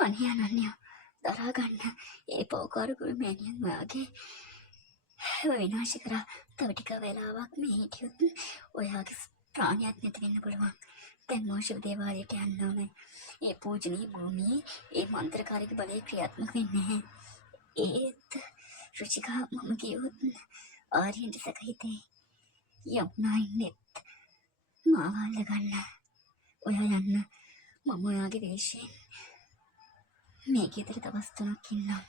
අනේ අනන්‍ය දරා ගන්න. ඒ පෞකාර ගුරුමෑණියන් ඔයාගේ විනාශ කරා. තව ටික වෙලාවක් මේ හිටියොත් ඔයාගේ ප්‍රාණයක් නැති වෙන්න පුළුවන්. දැන් මෝෂක දේවාලයට යන්න ඕනේ. ඒ පූජනීය භූමියේ ඒ මන්ත්‍රකාරික බලය ක්‍රියාත්මක වෙන්නේ නැහැ. ඒත් රුචිකා මම කියොත් ආර්යන්ට සැක හිතේ. යමුනා ඉන්නෙත් මාව අල්ලගන්න. ඔයා යන්න. මම ඔයාගේ දේශයෙන් මේ ගෙදර දවස් 3ක් ඉන්නම්.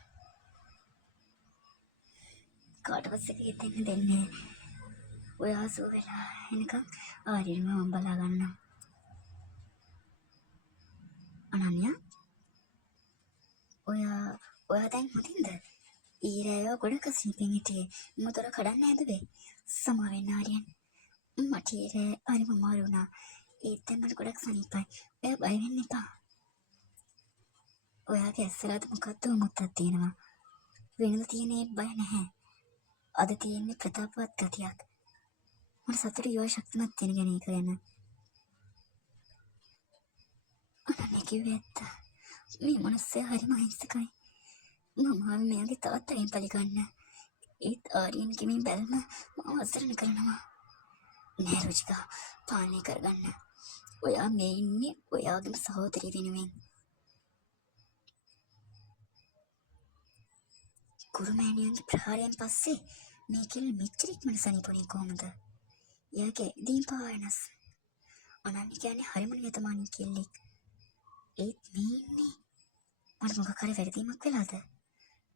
කාටවත් සැක හිතෙන්න දෙන්නේ නැහැ. ඔයා සුව වෙලා එනකම් ආර්යන්ව මම බලා ගන්නම්. අනන්‍ය ඔයා දැන් හොඳින්ද? ඊරෑව ගොඩක් අසීපෙන් හිටියේ. මොතර කඩන්න හැදුවේ. සමා වෙන්න ආර්යන්. මට ඊරෑ හරිම අමාරු වුණා. ඒත් දැන් මට ගොඩක් සනීපයි. ඔයා බය වෙන්න එපා. ඔයාගේ ඇස්සලද මොකද්ද මුත්තක් තියෙනවා. වෙනද තියෙන්නේ බය නැහැ. අද තියෙන්නේ ප්‍රතාපවත් ගතියක්. මට සතුටු යෝ ශක්තිමත් වෙන ගැන එක ගැන. අනන්‍ය කිව්වේ ඇත්ත. මේ මනුස්සයා හරිම අහිංසකයි. මම ආවේ මෙයාගේ තාත්තගෙන් පරිගන්න. ඒත් ආර්යන් කිමින් බැල්ම මම අසරණ කරනවා. නෑ රුචිකා පාලනය කරගන්න. ඔයා මේ ඉන්නේ ඔයාගේම සහෝදරිය වෙනුවෙන්. ගුරුමෑණියන්ගේ ප්‍රහාරයෙන් පස්සේ මේ කෙල්ල මෙච්චර ඉක්මනට සනීපුනේ කොහොමද? එයාගේ දීම් පාවනස්. අනන්‍ය කියන්නේ හරිම නියතමානී කෙල්ලෙක්. ඒත් මේ ඉන්නේ මට මොකක් හරි වැරදීමක් වෙලාද?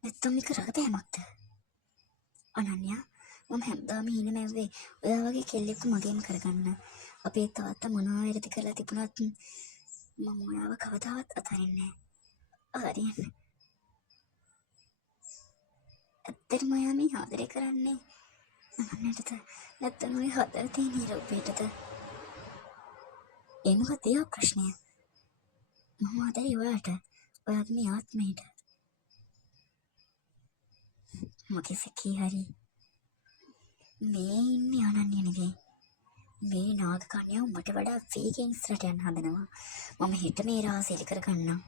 නැත්නම් මේක රඟපෑමක්ද? අනන්‍ය මම හැමදාම ඉන මැව්වේ ඔයා වගේ කෙල්ලෙක්ව මගේම කරගන්න. අපේ තාත්තා මොනවා වැරදි කරලා තිබුණත් මම ඔයාව කවදාවත් අතහරින්නේ නැහැ. ආර්යන් ඇත්තටම ඔයා මේ ආදරය කරන්නේ අනන්‍යටද? නැත්නම් ඔය හදලා තියෙන නිරූපීටද? ඒ මොකද ඒ ප්‍රශ්නය? මම ආදරේ ඔයාට. ඔයාගේ මේ ආත්මයට. මගේ සැකේ හරි. මේ ඉන්නේ අනන්‍ය නෙවෙයි. මේ නාගකන්‍යාව මට වඩා වේගෙන් ඉස්සරට යන්න හදනවා. මම හිත මේ රහසෙලි කරගන්නම්.